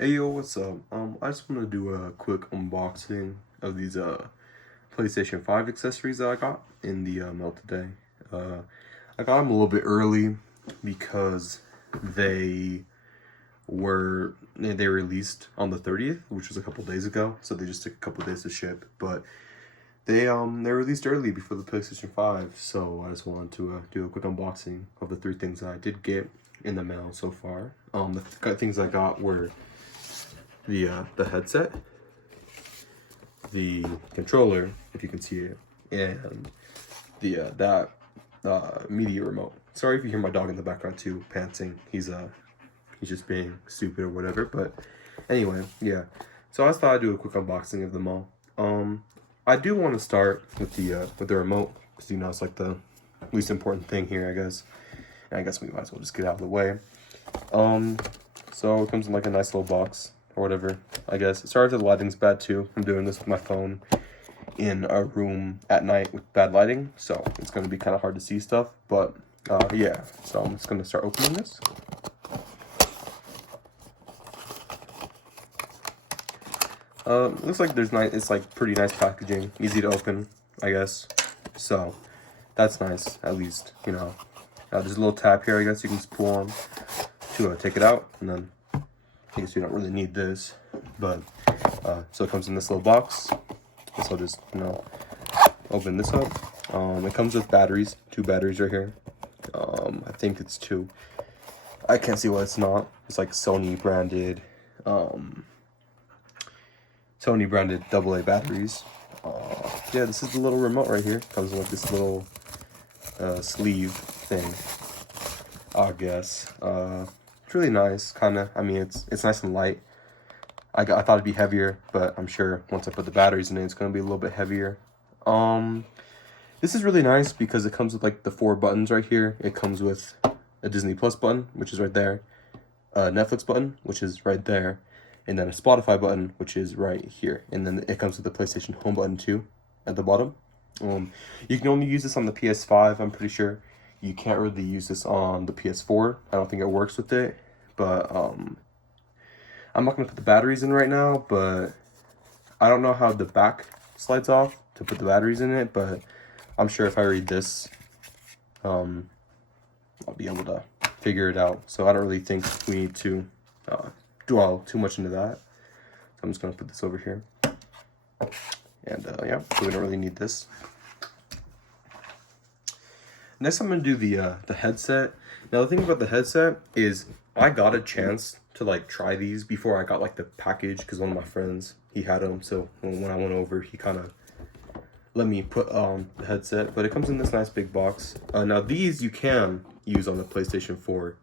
Hey yo, what's up? I just want to do a quick unboxing of these PlayStation 5 accessories that I got in the mail today. I got them a little bit early because they they released on the 30th, which was a couple days ago, so they just took a couple days to ship. But they released early before the PlayStation 5, so I just wanted to do a quick unboxing of the three things that I did get in the mail so far. The things I got were the headset, the controller, if you can see it, and that media remote. Sorry if you hear my dog in the background too, panting. He's just being stupid or whatever. But anyway, yeah. So I just thought I'd do a quick unboxing of them all. I do want to start with the remote because it's like the least important thing here, I guess. And I guess we might as well just get out of the way. So it comes in like a nice little box or whatever, I guess. Sorry if the lighting's bad too. I'm doing this with my phone in a room at night with bad lighting, so it's going to be kind of hard to see stuff. But yeah, so I'm just going to start opening this. Looks like it's like pretty nice packaging, easy to open, I guess. So that's nice, at least, there's a little tab here, I guess you can just pull on to take it out, and then I guess you don't really need this, but so it comes in this little box. So I'll just open this up. It comes with batteries, 2 batteries right here. I think it's 2. I can't see why it's not. It's like Sony branded AA batteries. Yeah, this is the little remote right here. Comes with this little sleeve thing, I guess. It's really nice, kind of. I mean, it's nice and light. I thought it'd be heavier, but I'm sure once I put the batteries in it, it's going to be a little bit heavier. This is really nice because it comes with like the 4 buttons right here. It comes with a Disney Plus button, which is right there, a Netflix button, which is right there, and then a Spotify button, which is right here. And then it comes with the PlayStation Home button too at the bottom. You can only use this on the PS5, I'm pretty sure. You can't really use this on the PS4. I don't think it works with it, but I'm not going to put the batteries in right now, but I don't know how the back slides off to put the batteries in it, but I'm sure if I read this, I'll be able to figure it out. So I don't really think we need to dwell too much into that. So I'm just going to put this over here. And yeah, so we don't really need this. Next, I'm going to do the headset. Now, the thing about the headset is I got a chance to like try these before I got like the package because one of my friends, he had them. So when I went over, he kind of let me put on the headset. But it comes in this nice big box. Now, these you can use on the PlayStation 4,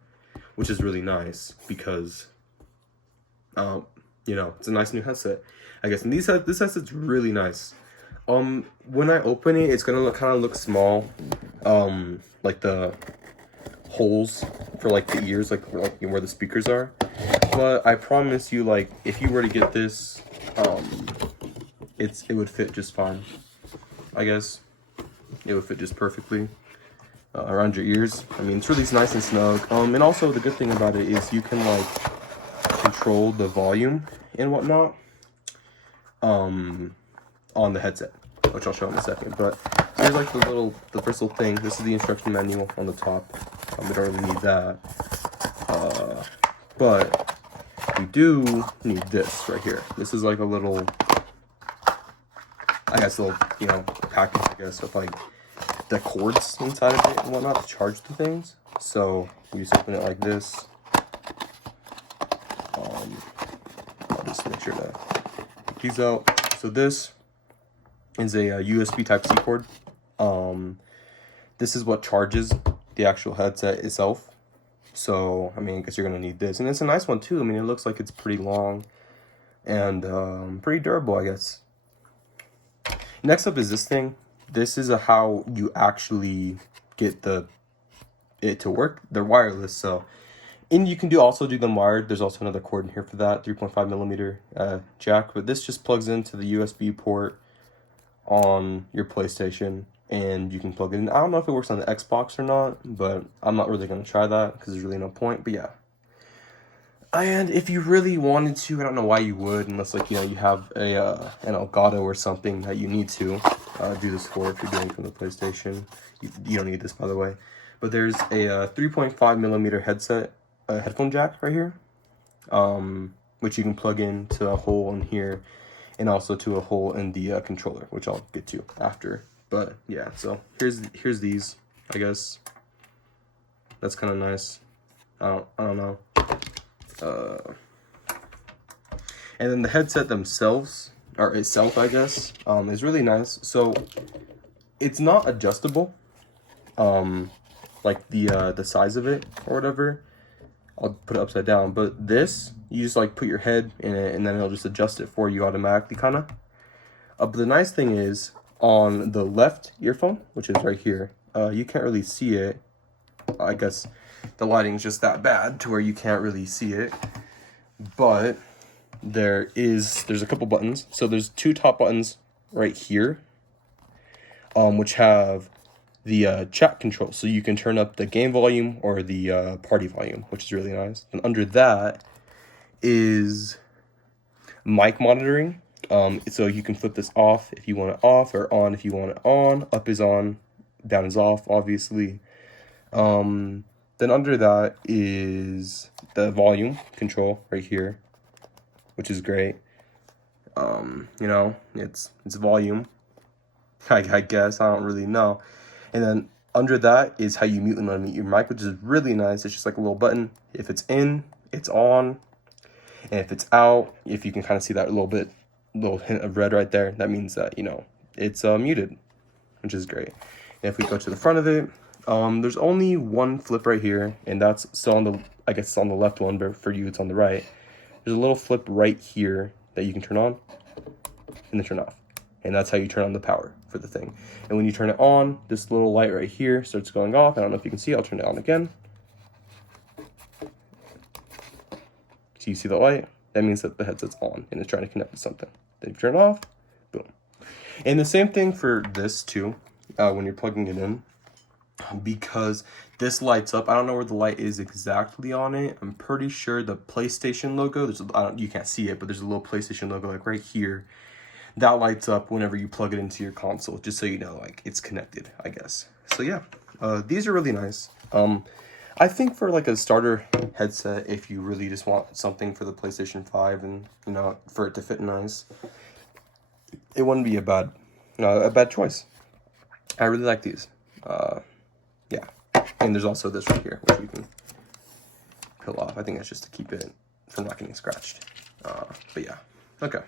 which is really nice because, it's a nice new headset, I guess. And this headset's really nice. When I open it, it's gonna kind of look small, like the holes for like the ears, like where the speakers are. But I promise you, like if you were to get this, it would fit just fine. I guess it would fit just perfectly around your ears. I mean, it's really nice and snug. And also the good thing about it is you can like control the volume and whatnot on the headset, which I'll show in a second. But here's like the first little thing. This is the instruction manual on the top. We don't really need that, but we do need this right here. This is like a little, I guess, little package, I guess, with like the cords inside of it and whatnot to charge the things. So you just open it like this. I'll just make sure to take these out. So this is a USB Type-C cord. This is what charges the actual headset itself. So, I mean, I guess you're going to need this. And it's a nice one, too. I mean, it looks like it's pretty long and pretty durable, I guess. Next up is this thing. This is how you actually get it to work. They're wireless, so... And you can also do them wired. There's also another cord in here for that, 3.5 millimeter jack. But this just plugs into the USB port on your PlayStation, and you can plug it in. I don't know if it works on the Xbox or not, but I'm not really going to try that because there's really no point. But yeah, And if you really wanted to, I don't know why you would, unless like, you know, you have a an Elgato or something that you need to do this for. If you're doing it from the PlayStation, you don't need this, by the way. But there's a 3.5 millimeter headphone jack right here, which you can plug into a hole in here, and also to a hole in the controller, which I'll get to after. But yeah, so here's these, I guess. That's kind of nice. I don't know. And then the headset themselves, or itself, I guess, is really nice. So it's not adjustable, like the size of it or whatever. I'll put it upside down, but this, you just like put your head in it and then it'll just adjust it for you automatically, kind of. But the nice thing is, on the left earphone, which is right here, you can't really see it. I guess the lighting's just that bad to where you can't really see it. But there's a couple buttons. So there's two top buttons right here, which have the chat control. So you can turn up the game volume or the party volume, which is really nice. And under that is mic monitoring. So you can flip this off if you want it off, or on if you want it on. Up is on, down is off, obviously. Then under that is the volume control right here, which is great. You know, it's volume, I guess, I don't really know. And then under that is how you mute and unmute your mic, which is really nice. It's just like a little button. If it's in, it's on. And if it's out, if you can kind of see that little hint of red right there, that means that, you know, it's muted, which is great. And if we go to the front of it, there's only one flip right here, and that's still on the, I guess it's on the left one, but for you it's on the right. There's a little flip right here that you can turn on and then turn off. And that's how you turn on the power for the thing. And when you turn it on, this little light right here starts going off. I don't know if you can see, I'll turn it on again. So you see the light? That means that the headset's on and it's trying to connect to something. Then you turn it off, boom. And the same thing for this too, when you're plugging it in. Because this lights up. I don't know where the light is exactly on it. I'm pretty sure the PlayStation logo, you can't see it, but there's a little PlayStation logo like right here. That lights up whenever you plug it into your console, just so you know, like, it's connected, I guess. So yeah, these are really nice. I think for like a starter headset, if you really just want something for the PlayStation 5 and, you know, for it to fit nice, it wouldn't be a bad choice. I really like these. Yeah, and there's also this right here, which we can peel off. I think that's just to keep it from not getting scratched. But yeah, okay.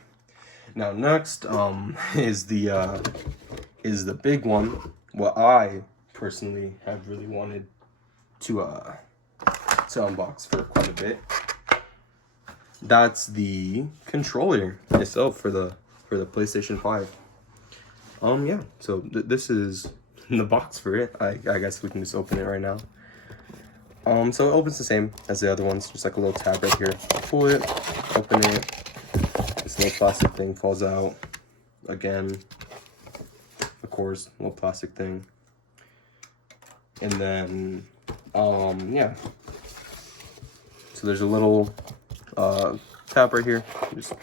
Now next is the big one. What I personally have really wanted to unbox for quite a bit. That's the controller itself for the PlayStation 5. Yeah. So this is in the box for it. I guess we can just open it right now. So it opens the same as the other ones, just like a little tab right here. Pull it, open it. This little plastic thing falls out. Again, of course, little plastic thing. And then, yeah. So there's a little tab right here. Just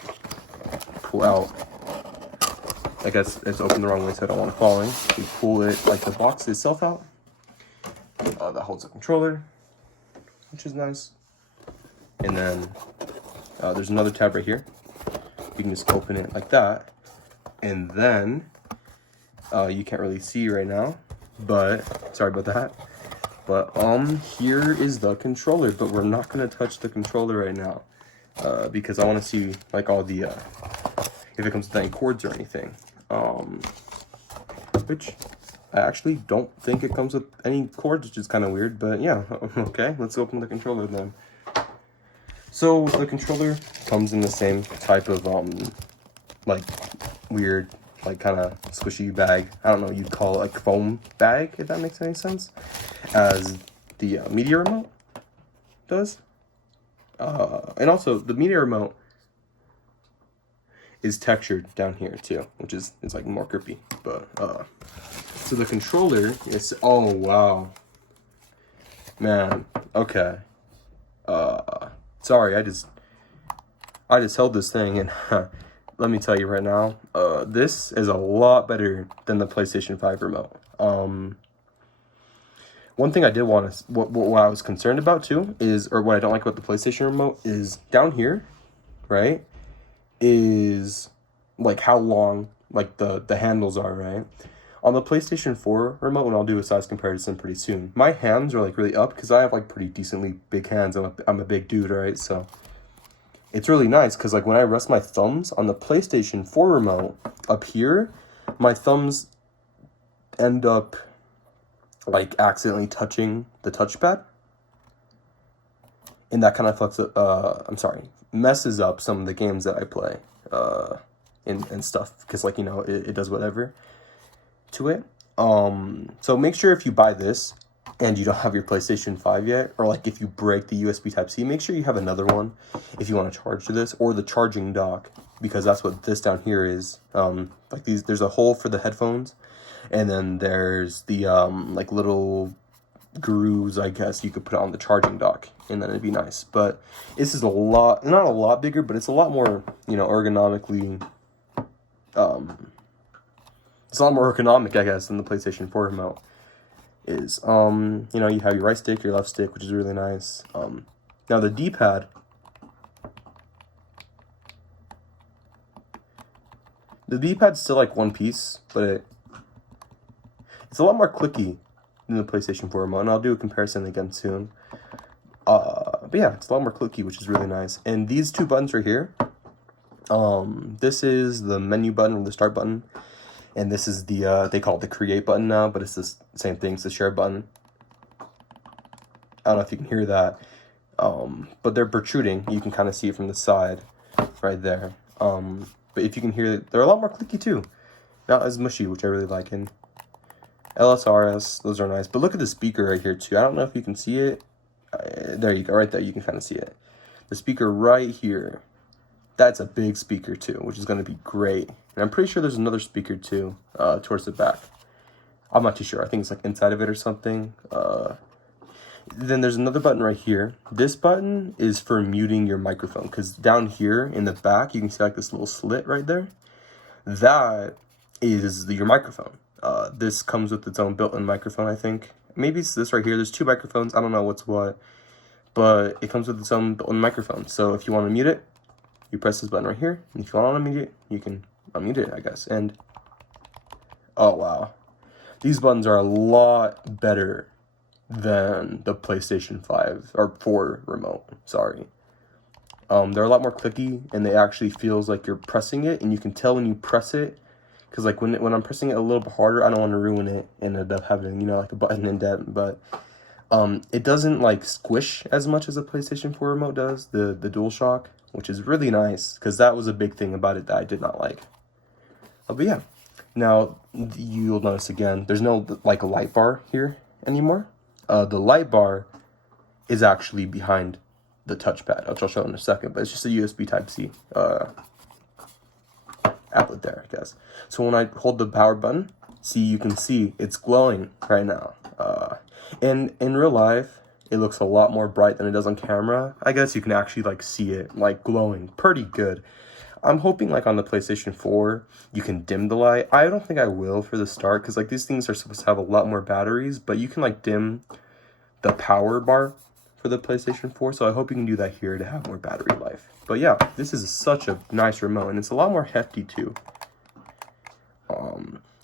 pull out. I guess it's opened the wrong way, so I don't want it falling. You pull it like the box itself out. That holds the controller, which is nice. And then there's another tab right here. You can just open it like that. And then you can't really see right now, but sorry about that. But here is the controller, but we're not gonna touch the controller right now because I want to see like all the if it comes with any cords or anything. Which I actually don't think it comes with any cords, which is kind of weird, but yeah, okay, let's open the controller then. So the controller comes in the same type of like weird, like kind of squishy bag. I don't know what you'd call it, like foam bag, if that makes any sense, as the media remote does. And also the media remote is textured down here too, which is like more grippy. But so the controller is, oh wow, man, okay. Sorry, I just held this thing, and let me tell you right now, this is a lot better than the PlayStation 5 remote. One thing I did want to, what I was concerned about too is, or what I don't like about the PlayStation remote is down here, right, is like how long like the handles are, right? On the PlayStation 4 remote, and I'll do a size comparison pretty soon, my hands are like really up because I have like pretty decently big hands. I'm a big dude, right? So it's really nice because like when I rest my thumbs on the PlayStation 4 remote up here, my thumbs end up like accidentally touching the touchpad, and that kind of messes up some of the games that I play and stuff, because like, you know, it does whatever to it. So make sure if you buy this and you don't have your PlayStation 5 yet, or like if you break the USB Type-C, make sure you have another one if you want to charge to this, or the charging dock, because that's what this down here is. Like these, there's a hole for the headphones, and then there's the like little grooves, I guess you could put it on the charging dock, and then it'd be nice. But this is a lot, not a lot bigger, but it's a lot more, you know, ergonomically, it's a lot more ergonomic, I guess, than the PlayStation 4 remote is. You know, you have your right stick, your left stick, which is really nice. Now the D-pad, the D-pad's still like one piece, but it's a lot more clicky than the PlayStation 4 remote, and I'll do a comparison again soon. But yeah, it's a lot more clicky, which is really nice. And these two buttons right here, this is the menu button, or the start button, and this is the, they call it the create button now, but it's the same thing, it's the share button. I don't know if you can hear that, but they're protruding. You can kind of see it from the side right there. But if you can hear it, they're a lot more clicky too. Not as mushy, which I really like. And LSRS, those are nice. But look at the speaker right here too. I don't know if you can see it. There you go, right there, you can kind of see it. The speaker right here, that's a big speaker too, which is going to be great. And I'm pretty sure there's another speaker too, towards the back. I'm not too sure. I think it's like inside of it or something. Then there's another button right here. This button is for muting your microphone, because down here in the back, you can see like this little slit right there. That is your microphone. This comes with its own built-in microphone, I think. Maybe it's this right here. There's two microphones. I don't know what's what, but it comes with its own built-in microphone. So if you want to mute it, you press this button right here. And if you want to unmute it, you can unmute it, I guess. And oh wow, these buttons are a lot better than the PlayStation 5 or 4 remote. Sorry. They're a lot more clicky, and they actually feels like you're pressing it, and you can tell when you press it, because like when I'm pressing it a little bit harder, I don't want to ruin it and end up having, you know, like a button indent, but it doesn't like squish as much as the PlayStation 4 remote does, the DualShock, which is really nice, because that was a big thing about it that I did not like. But yeah, now you'll notice again, there's no like a light bar here anymore. The light bar is actually behind the touchpad, which I'll show in a second, but it's just a USB Type-C outlet there, I guess. So when I hold the power button, see, you can see it's glowing right now. And in real life, it looks a lot more bright than it does on camera. I guess you can actually like see it like glowing pretty good. I'm hoping like on the PlayStation 4, you can dim the light. I don't think I will for the start, because like these things are supposed to have a lot more batteries, but you can like dim the power bar for the PlayStation 4, so I hope you can do that here to have more battery life. But yeah, this is such a nice remote, and it's a lot more hefty too.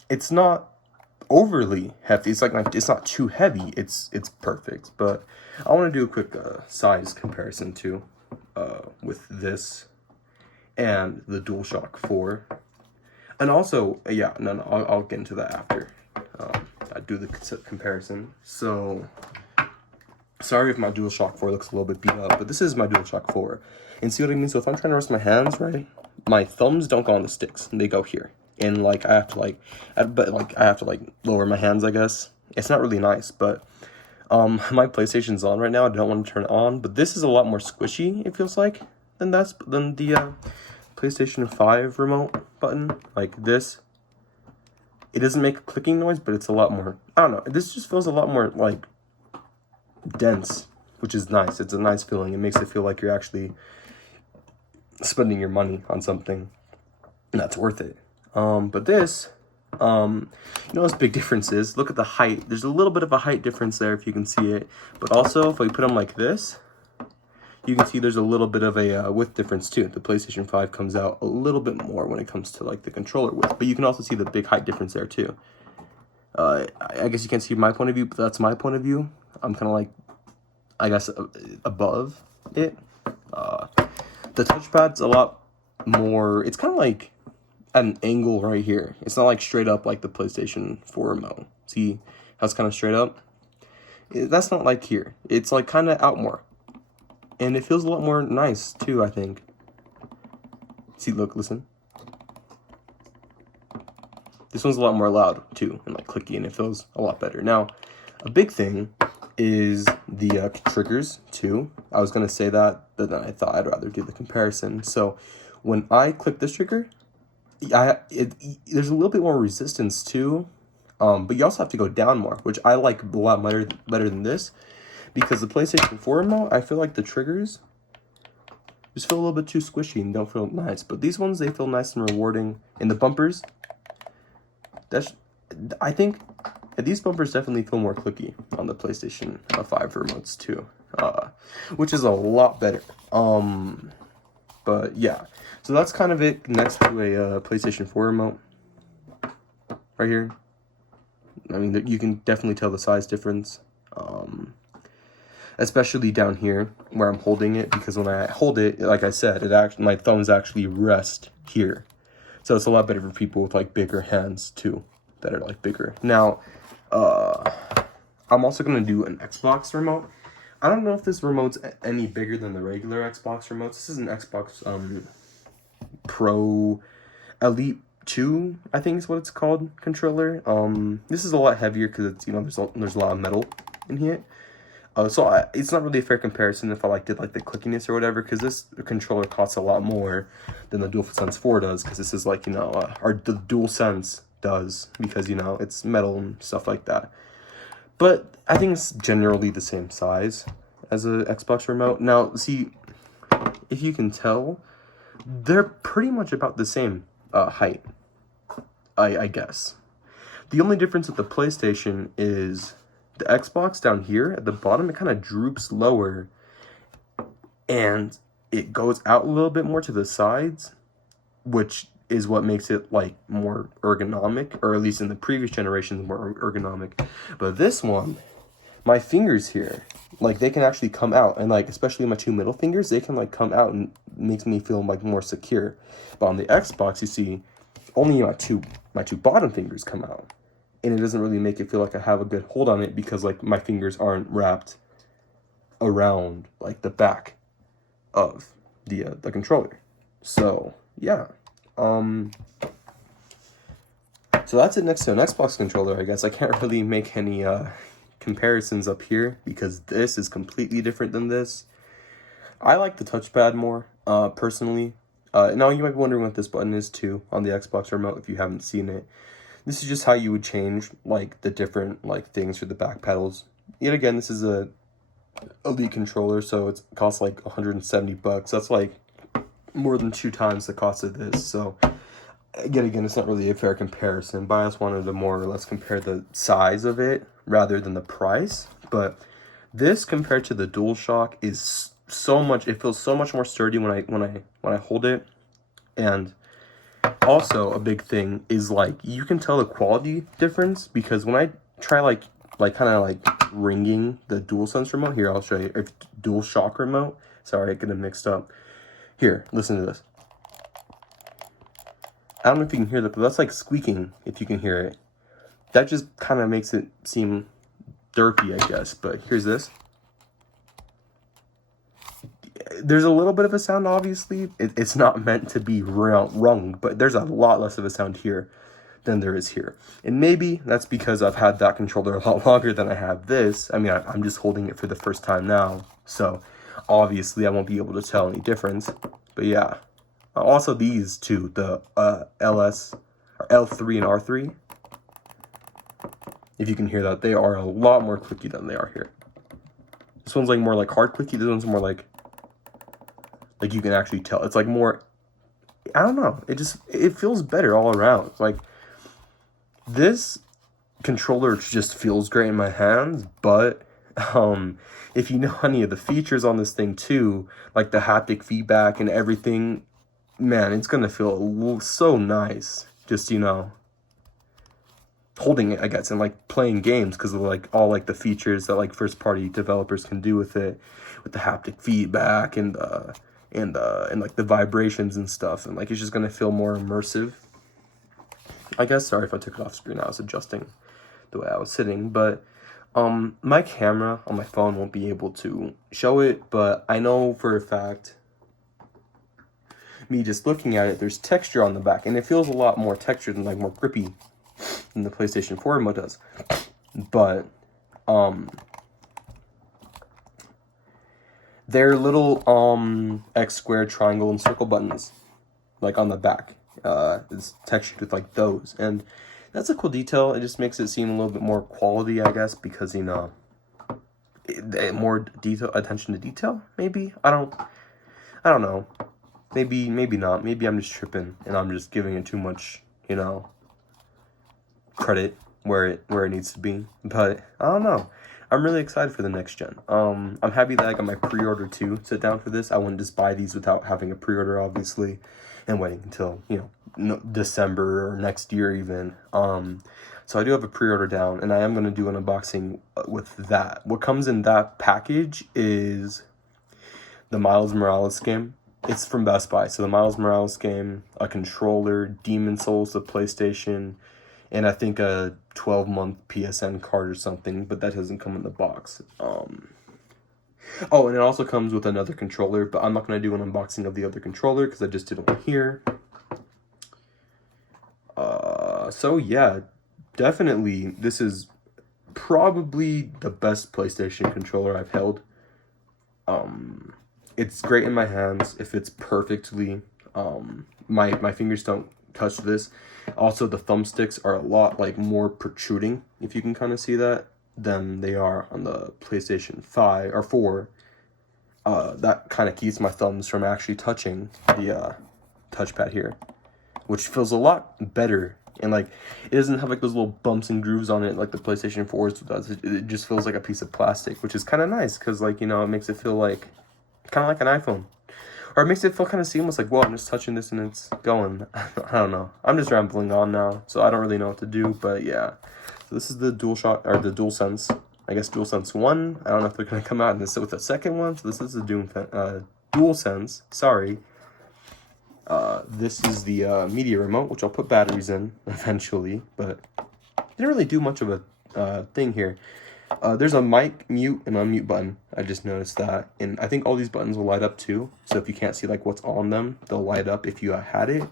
It's not overly hefty. It's like it's not too heavy. It's perfect. But I want to do a quick size comparison too, with this and the DualShock 4, and also yeah, no, I'll get into that after I do the comparison. So sorry if my DualShock 4 looks a little bit beat up, but this is my DualShock 4. And see what I mean? So if I'm trying to rest my hands, right, my thumbs don't go on the sticks. They go here. And like I have to like lower my hands, I guess. It's not really nice, but my PlayStation's on right now. I don't want to turn it on, but this is a lot more squishy, it feels like, than the PlayStation 5 remote button. Like this, it doesn't make a clicking noise, but it's a lot more, I don't know, this just feels a lot more like dense which is nice. It's a nice feeling. It makes it feel like you're actually spending your money on something, and that's worth it. But this, you know, this big difference is, look at the height. There's a little bit of a height difference there if you can see it. But also, if we put them like this, you can see there's a little bit of a width difference too. The PlayStation 5 comes out a little bit more when it comes to like the controller width, but you can also see the big height difference there too. I guess you can't see my point of view, but that's my point of view. I'm kind of like, I guess, above it. The touchpad's a lot more, it's kind of like at an angle right here. It's not like straight up like the PlayStation 4 remote. See how it's kind of straight up? That's not like here. It's like kind of out more. And it feels a lot more nice too, I think. See, look, listen. This one's a lot more loud too, and like clicky, and it feels a lot better. Now, a big thing is the triggers too. I was gonna say that, but then I thought I'd rather do the comparison. So when I click this trigger, there's a little bit more resistance too, but you also have to go down more, which I like a lot better than this, because the PlayStation 4 remote, I feel like the triggers just feel a little bit too squishy and don't feel nice. But these ones, they feel nice and rewarding. And the bumpers, I think these bumpers definitely feel more clicky on the PlayStation 5 remotes too, which is a lot better. But yeah, so that's kind of it next to a PlayStation 4 remote right here. I mean, you can definitely tell the size difference, especially down here where I'm holding it, because when I hold it, like I said, my thumbs actually rest here. So it's a lot better for people with like bigger hands too, that are like bigger. Now, I'm also gonna do an Xbox remote. I don't know if this remote's any bigger than the regular Xbox remotes. This is an Xbox Pro Elite 2, I think is what it's called, controller. This is a lot heavier because it's, you know, there's a lot of metal in here. So it's not really a fair comparison if I did like the clickiness or whatever, because this controller costs a lot more than the DualSense 4 does, because this is like, you know, or the DualSense does, because, you know, it's metal and stuff like that. But I think it's generally the same size as a Xbox remote. Now, see, if you can tell, they're pretty much about the same height, I guess. The only difference with the PlayStation is the Xbox down here at the bottom, it kind of droops lower and it goes out a little bit more to the sides, which is what makes it like more ergonomic, or at least in the previous generations more ergonomic. But this one, my fingers here, like they can actually come out, and like especially my two middle fingers, they can like come out and makes me feel like more secure. But on the Xbox, you see, only my two bottom fingers come out. And it doesn't really make it feel like I have a good hold on it, because like my fingers aren't wrapped around like the back of the controller. So yeah, so that's it next to an Xbox controller. I guess I can't really make any comparisons up here, because this is completely different than this. I like the touchpad more personally. Now you might be wondering what this button is too on the Xbox remote if you haven't seen it. This is just how you would change like the different like things for the back pedals. Yet again, this is a Elite controller, so it costs like $170. That's like more than 2 times the cost of this. So yet again, it's not really a fair comparison, but I just wanted to more or less compare the size of it rather than the price. But this compared to the DualShock is so much, it feels so much more sturdy when I hold it. And also a big thing is like you can tell the quality difference, because when I try like kind of like ringing the DualSense remote here, I'll show you, or DualShock remote, sorry, I get them mixed up. Here, listen to this. I don't know if you can hear that, but that's like squeaking, if you can hear it. That just kind of makes it seem derpy, I guess. But here's this. There's a little bit of a sound, obviously. It's not meant to be rung, but there's a lot less of a sound here than there is here. And maybe that's because I've had that controller a lot longer than I have this. I mean, I'm just holding it for the first time now, so obviously I won't be able to tell any difference. But yeah. Also these two, the LS, or L3 and R3, if you can hear that, they are a lot more clicky than they are here. This one's like more like hard clicky. This one's more like you can actually tell. It's like more, I don't know. It feels better all around. Like this controller just feels great in my hands, but if you know any of the features on this thing too, like the haptic feedback and everything, man, it's gonna feel so nice. Just, you know, holding it, I guess, and like playing games because of like all like the features that like first party developers can do with it, with the haptic feedback and like the vibrations and stuff, and like it's just gonna feel more immersive, I guess. Sorry if I took it off screen. I was adjusting the way I was sitting, but my camera on my phone won't be able to show it, but I know for a fact, me just looking at it, there's texture on the back, and it feels a lot more textured and like more grippy than the PlayStation 4 remote does. But they're little X, square, triangle, and circle buttons like on the back. It's textured with like those, and that's a cool detail. It just makes it seem a little bit more quality, I guess, because, you know, more detail, attention to detail. Maybe I don't know. Maybe not. Maybe I'm just tripping and I'm just giving it too much, you know, credit where it needs to be. But I don't know. I'm really excited for the next gen. I'm happy that I got my pre-order too sit down for this. I wouldn't just buy these without having a pre-order, obviously, and waiting until, you know, December or next year even. So I do have a pre-order down, and I am going to do an unboxing with that. What comes in that package is the Miles Morales game. It's from Best Buy. So the Miles Morales game, a controller, Demon Souls, the PlayStation, and I think a 12-month PSN card or something, but that doesn't come in the box. Oh, and it also comes with another controller, but I'm not going to do an unboxing of the other controller because I just did one here. So yeah, definitely, this is probably the best PlayStation controller I've held. It's great in my hands. It fits perfectly. My fingers don't touch this. Also, the thumbsticks are a lot like more protruding, if you can kind of see that, than they are on the PlayStation 5 or 4. That kind of keeps my thumbs from actually touching the touchpad here, which feels a lot better. And like, it doesn't have like those little bumps and grooves on it like the PlayStation 4's does. It just feels like a piece of plastic, which is kind of nice because, like, you know, it makes it feel like kind of like an iPhone. Or it makes it feel kind of seamless, like, whoa, I'm just touching this and it's going. I don't know. I'm just rambling on now, so I don't really know what to do, but yeah. So this is the DualSense. I guess DualSense 1. I don't know if they're going to come out with the second one. So this is the DualSense. Sorry. This is the media remote, which I'll put batteries in eventually, but didn't really do much of a thing here. There's a mic, mute, and unmute button. I just noticed that. And I think all these buttons will light up too. So if you can't see like what's on them, they'll light up if you had it.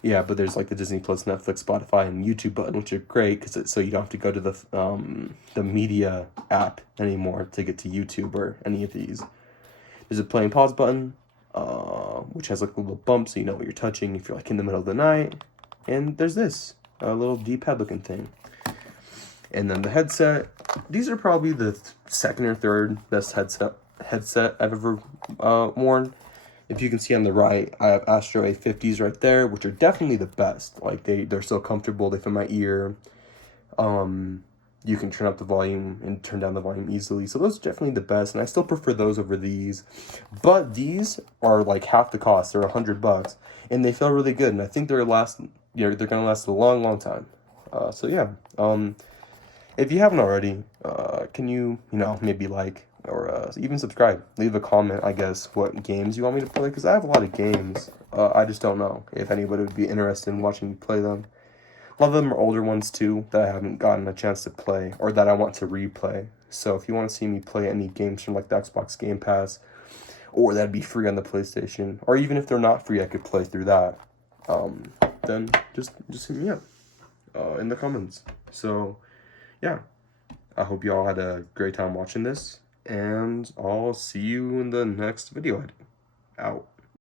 Yeah, but there's like the Disney Plus, Netflix, Spotify, and YouTube button, which are great because so you don't have to go to the media app anymore to get to YouTube or any of these. There's a play and pause button, which has like a little bump so you know what you're touching if you're like in the middle of the night. And there's this little D-pad looking thing. And then the headset. These are probably the second or third best headset I've ever worn. If you can see on the right, I have Astro A50s right there, which are definitely the best. Like they're so comfortable, they fit my ear. You can turn up the volume and turn down the volume easily. So those are definitely the best, and I still prefer those over these. But these are like half the cost. They're $100, and they feel really good. And I think they're gonna last a long, long time. So yeah. If you haven't already, can you maybe like or even subscribe, leave a comment, I guess, what games you want me to play, because I have a lot of games. I just don't know if anybody would be interested in watching me play them. A lot of them are older ones too that I haven't gotten a chance to play or that I want to replay. So if you want to see me play any games from like the Xbox Game Pass, or that'd be free on the PlayStation, or even if they're not free, I could play through that. Then just hit me up in the comments. So yeah, I hope y'all had a great time watching this, and I'll see you in the next video. Out.